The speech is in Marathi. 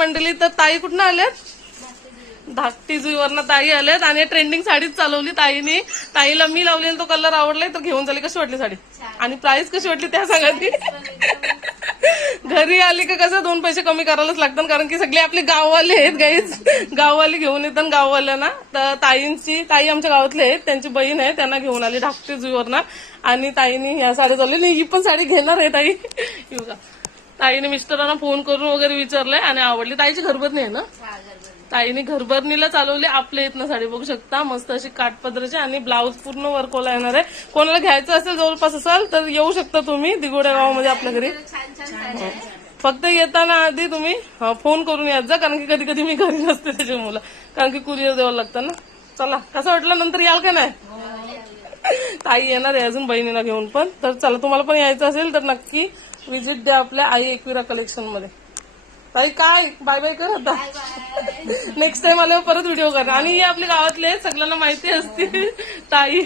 मंडळी तर ताई कुठनं आल्यात? धाकटी जुईवरनं ताई आल्यात आणि ट्रेंडिंग साडीच चालवली ताईने. ताईला मी लावली तो कलर आवडलाय तर घेऊन झाली. कशी वाटली साडी आणि प्राइस कशी वाटली त्या सांगा ती. घरी आली का कसं 2 पैसे कमी करायलाच लागतात कारण की सगळे आपले गाववाले आहेत गाईज. गाववाले घेऊन येतात गाववाल्यांना. तर ताई आमच्या गावातले आहेत, त्यांची बहीण आहे, त्यांना घेऊन आली धाकटी जुईवरनं. आणि ताईने ह्या साडी चालवली. ही पण साडी घेणार आहे ताई. ताईने मिस्टरांना फोन करून वगैरे विचारलंय आणि आवडली. ताईची घरभरणी आहे ना? ताईने घरभरणीला चालवली. आपल्या इथनं साडी बघू शकता मस्त अशी काठपदराची आणि ब्लाऊज पूर्ण वर्कला येणार आहे. कोणाला घ्यायचं असेल जवळपास असाल तर येऊ शकता तुम्ही दिगोड्या गावामध्ये आपल्या घरी. फक्त येताना आधी तुम्ही फोन करून यात जा कारण की कधी कधी मी घरी नसते त्याच्या मुलं कारण की कुरिअर द्यावं लागतं ना. चला कसं वाटलं नंतर याल का नाही? ताई येणार आहे अजून बहिणीला घेऊन पण. तर चला तुम्हाला पण यायचं असेल तर नक्की विजिट द्या आपल्या आई एकविरा कलेक्शन मध्ये. ताई काय बाय बाय कर आता. नेक्स्ट टाइम आल्यावर परत व्हिडिओ कर. आणि हे आपल्या गावातले सगळ्यांना माहिती असते ताई.